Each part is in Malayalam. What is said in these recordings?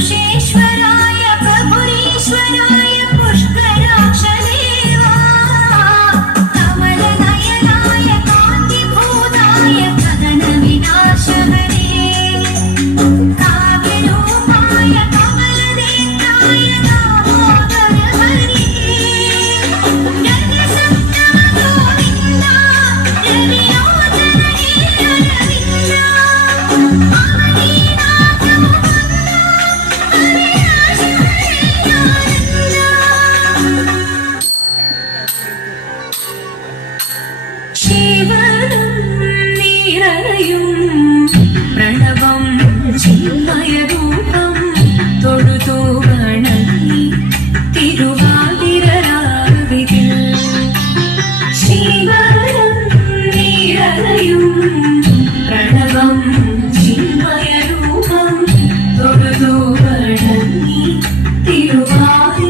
पुरुषेश्वराय प्रभुरीश्वराय पुष्कराक्षदेवा कमलनयनाय कान्तिभूताय गगनविनाशहरे काव्यरूपाय कमलनेत्राय दामोदर हरे गगनसप्तमगोविन्द रविलोचन हे अरविन्द अमरीनाथ പ്രണവം ചിന്മയരൂപം തൊഴുതു വണങ്ങി തിരുവാതിരരാവിതിൽ ശിവനം നീരയും പ്രണവം ചിന്മയരൂപം തൊഴുതു വണങ്ങി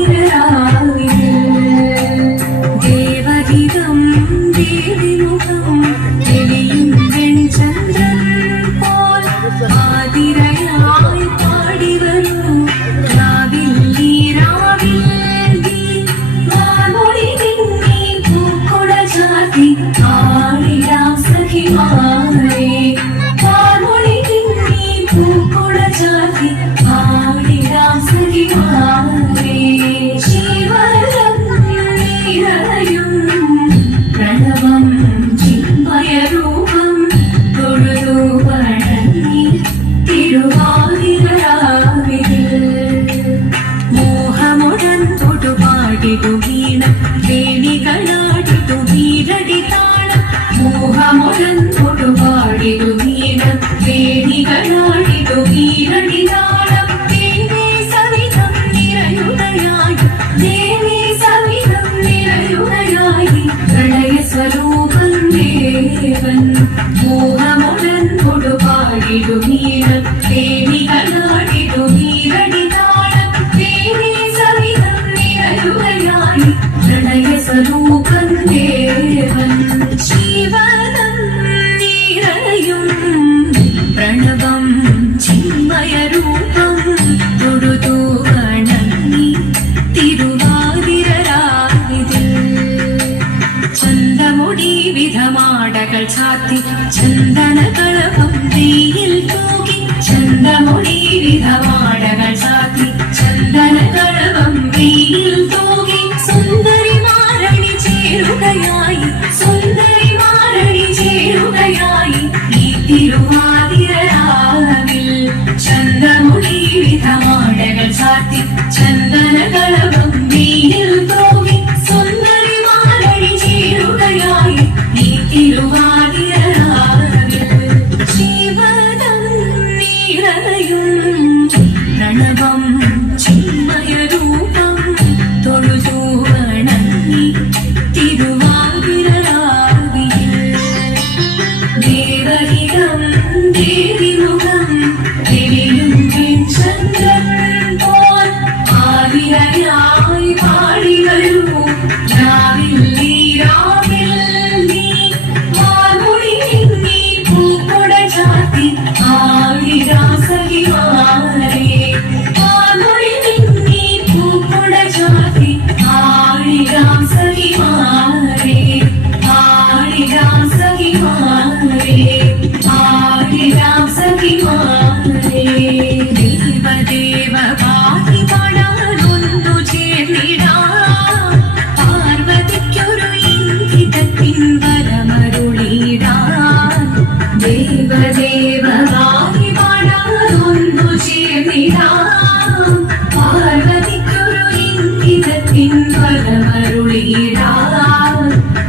തിരുവാതിരരാവിതിൽ ദേവഹിതം ദേവിമുഖം തെളിയും വെൺചന്ദ്രൻ പോൽ ആതിരയായി പാടിവരൂ രാവിൽ നീ വാമൊഴി നിന്നീ പൂക്കുട ചാത്തി ആടിരാം സഖിമാരേ വാമൊഴി നിന്നീ പൂക്കുട ചാത്തി ആടിരാം സഖിമാരേ ശിവരം നീരയും പ്രണവം ചിന്മയരൂപം തൊഴുതു വണങ്ങി തിരുവാതിരരാവിതിൽ മോഹമുടൻ തൊടുപാടിടു വീണം വേണികളാടിടു വീരടി താളം മോഹമുടൻ തൊടുപാടിടു വീണം വേണികളാടിടു വീരടി താളം ദേവി സവിധം നിറയുകയായി ദേവി സവിധം നിറയുകയായി പ്രണയ സ്വരൂപം ദേവൻ മോഹമുടൻ കൊടുപാടിടു വീരം ദേവികളാടിടു വീരടി താളം ദേവി സവിധം നിറയുകയായി പ്രണയ സ്വരൂപം ദേവൻ ശിവനം നിറയും പ്രണവം ചിന്മയരൂപം തൊഴുതു വണങ്ങി തിരുവാതിരരാവിതിൽ ചന്തമുടി വിധമാടകൾ ചാത്തി ചന്ദനകളഭം തീയിൽ തൂകി ചന്തമുടി വിധമാടകൾ ചാത്തി ചന്ദനകളഭം തീയിൽ തൂകി സുന്ദരിമാരണി ചേരുകയായി സുന്ദരിമാരണി ചേരുകയായി ഈ തിരുവാതിരരാവിൽ ചന്തമുടി വിധമാടകൾ ചാത്തി ചന്ദനകളഭം തീയിൽ തൂകി സുന്ദരിമാരണി ചേരുകയായി ഈ തിരുവാതിരരാവിൽ ശിവനം നീരയും പ്രണവം ചിന്മയരൂപം തൊഴുതു വണങ്ങി തിരുവാതിരരാവിൽ ദേവഹിതം ദേവിമുഖം തെളിയും വെൺചന്ദ്രൻ പോൽ ആതിരയായി പാടിവരൂ രാവിൽ നീ വാമൊഴി നിന്നീ പൂക്കുട ചാത്തി ആടിരാം സഖിമാരേ വാമൊഴി നിന്നീ പൂക്കുട ചാത്തി ആടിരാം സഖിമാരേ ആടിരാം സഖിമാരേ ആടിരാം സഖിമാരേ ദേവദേവ പാടി പാടാനൊന്നു ചേർന്നിടാം പാർവതിക്കൊരു ഇംഗിതത്തിൻ വരമരുളിടാൻ ദേവദേവ പാടി പാടാനൊന്നു ചേർന്നിടാം പാർവതിക്കൊരു ഇംഗിതത്തിൻ വരമരുളിടാൻ